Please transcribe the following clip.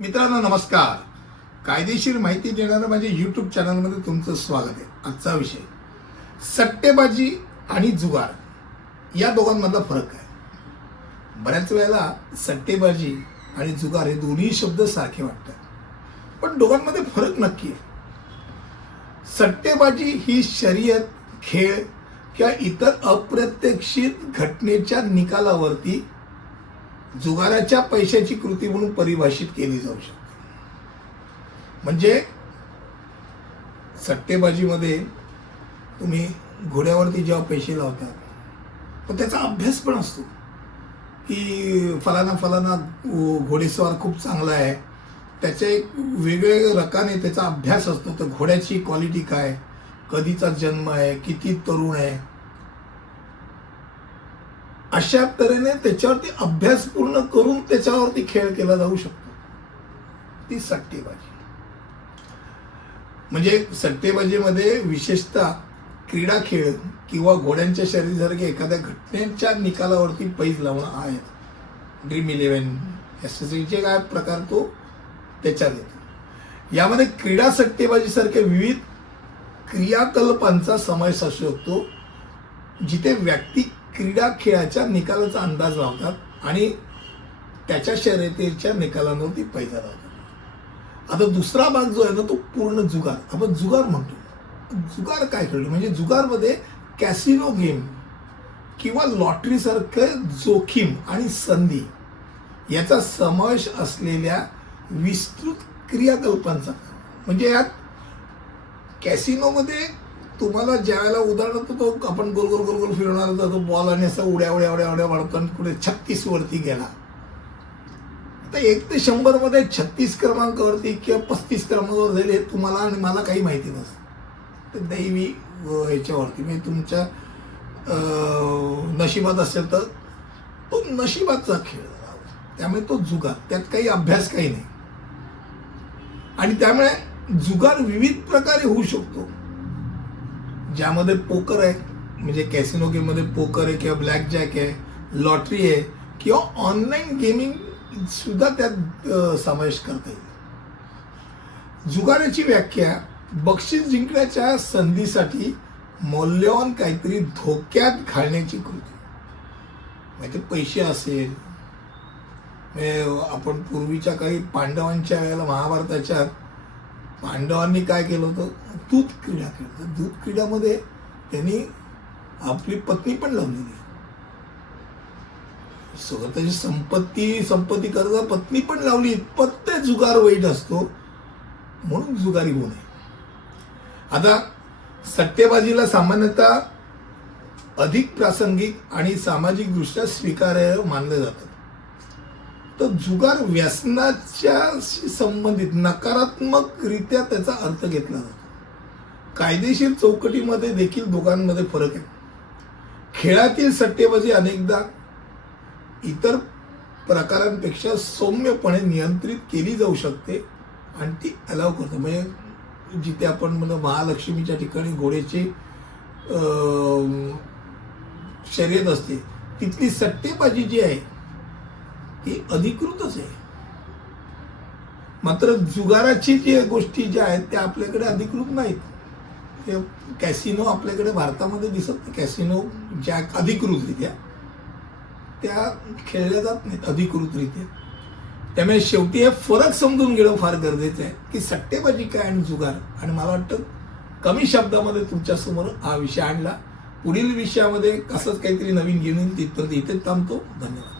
मित्रांनो नमस्कार. कायदेशीर माहिती देणारं माझ्या यूट्यूब चॅनलमध्ये तुमचं स्वागत आहे. आजचा विषय. सट्टेबाजी आणि जुगार या दोघांमधला फरक आहे बऱ्याच वेळेला सट्टेबाजी आणि जुगार हे दोन्ही शब्द सारखे वाटतात. पण दोघांमध्ये फरक नक्की आहे. सट्टेबाजी ही शर्यत खेळ किंवा इतर अप्रत्यक्षित घटनेच्या निकालावरती जुगाराच्या पैशाची कृती म्हणून परिभाषित केली जाऊ शकते. म्हणजे सट्टेबाजीमध्ये तुम्ही घोड्यावरती जेव्हा पैसे लावतात पण त्याचा अभ्यास पण असतो. की फलाना फलाना घोडेस्वार खूप चांगला आहे. त्याचे एक वेगळे रकाने त्याचा अभ्यास असतो. तर घोड्याची क्वालिटी काय? कधीचा जन्म आहे? किती तरुण आहे? अशा तऱ्हेने त्याच्यावरती अभ्यास पूर्ण करून त्याच्यावरती खेळ केला जाऊ शकतो. ती सट्टेबाजी. म्हणजे सट्टेबाजीमध्ये विशेषतः क्रीडा खेळ किंवा घोड्यांच्या शर्यतीसारख्या एखाद्या घटनेच्या निकालावरती पैज लावणं आहेत ड्रीम इलेव्हन जे काय प्रकार तो त्याच्यात येतो. यामध्ये क्रीडा सट्टेबाजीसारख्या विविध क्रियाकल्पांचा समावेश असू शकतो जिथे व्यक्ती क्रीडा खेळाच्या निकालाचा अंदाज लावतात आणि त्याच्या शर्यतीच्या निकालांवरती पैसा लावतात. आता दुसरा भाग जो आहे ना तो पूर्ण जुगार. आपण जुगार म्हणतो. जुगार काय खेळतो म्हणजे जुगारमध्ये कॅसिनो गेम किंवा लॉटरीसारखं जोखीम आणि संधी याचा समावेश असलेल्या विस्तृत क्रियाकल्पांचा. म्हणजे यात कॅसिनोमध्ये तुम्हाला ज्यावेळेला उदाहरणार्थ तो आपण गोल गोल गोल गोल फिरवणार होता तो बॉल आणि असं उड्या उड्या उड्या उड्या वाढतो आणि कुठे छत्तीस वरती गेला. आता एक ते शंभरमध्ये छत्तीस क्रमांकावरती किंवा पस्तीस क्रमांकावर झाले तुम्हाला आणि मला काही माहिती नसतं. तर दैवी ह्याच्यावरती. म्हणजे तुमच्या नशिबात असेल तर तो नशिबाचा खेळ त्यामुळे तो जुगार. त्यात काही अभ्यास काही नाही. आणि त्यामुळे जुगार विविध प्रकारे होऊ शकतो. ज्यामध्ये पोकर आहे म्हणजे कॅसिनो गेममध्ये पोकर आहे किंवा ब्लॅक जॅक आहे लॉटरी आहे किंवा ऑनलाईन गेमिंग सुद्धा त्यात समावेश करता येईल. जुगाराची व्याख्या बक्षीस जिंकण्याच्या संधीसाठी मौल्यवान काहीतरी धोक्यात घालण्याची कृती. म्हणजे पैसे असेल म्हणजे आपण पूर्वीच्या काही पांडवांच्या वेळेला महाभारताच्या पांडवांनी काय केलं होतं? दूध क्रीडा खेळलं दूध क्रीडामध्ये त्यांनी आपली पत्नी पण लावलेली स्वतःची संपत्ती संपत्ती करता पत्नी पण लावली. इतपत जुगार वाईट असतो. म्हणून जुगारी होऊ नये. आता सट्टेबाजीला सामान्यतः अधिक प्रासंगिक आणि सामाजिकदृष्ट्या स्वीकार्य मानलं जातं. तर जुगार व्यसनाच्या संबंधित नकारात्मकरित्या त्याचा अर्थ घेतला जातो. कायदेशीर चौकटीमध्ये देखील दोघांमध्ये फरक आहे. खेळातील सट्टेबाजी अनेकदा इतर प्रकारांपेक्षा सौम्यपणे नियंत्रित केली जाऊ शकते आणि ती अलाव करतो. म्हणजे जिथे आपण म्हणजे महालक्ष्मीच्या ठिकाणी घोड्याची शर्यत असते तिथली सट्टेबाजी जी आहे ती अधिकृतच आहे. मात्र जुगाराची जी गोष्टी ज्या आहेत त्या आपल्याकडे अधिकृत नाहीत. ते कॅसिनो आपल्याकडे भारतामध्ये दिसत नाही. कॅसिनो ज्या अधिकृतरित्या त्या खेळल्या जात नाहीत अधिकृतरित्या. त्यामुळे शेवटी हे फरक समजून घेणं फार गरजेचं आहे की सट्टेबाजी काय आणि जुगार. आणि मला वाटतं कमी शब्दामध्ये तुमच्यासमोर हा विषय आणला. पुढील विषयामध्ये कसंच काहीतरी नवीन घेऊन येईल तिथपर्यंत इथेच थांबतो. धन्यवाद.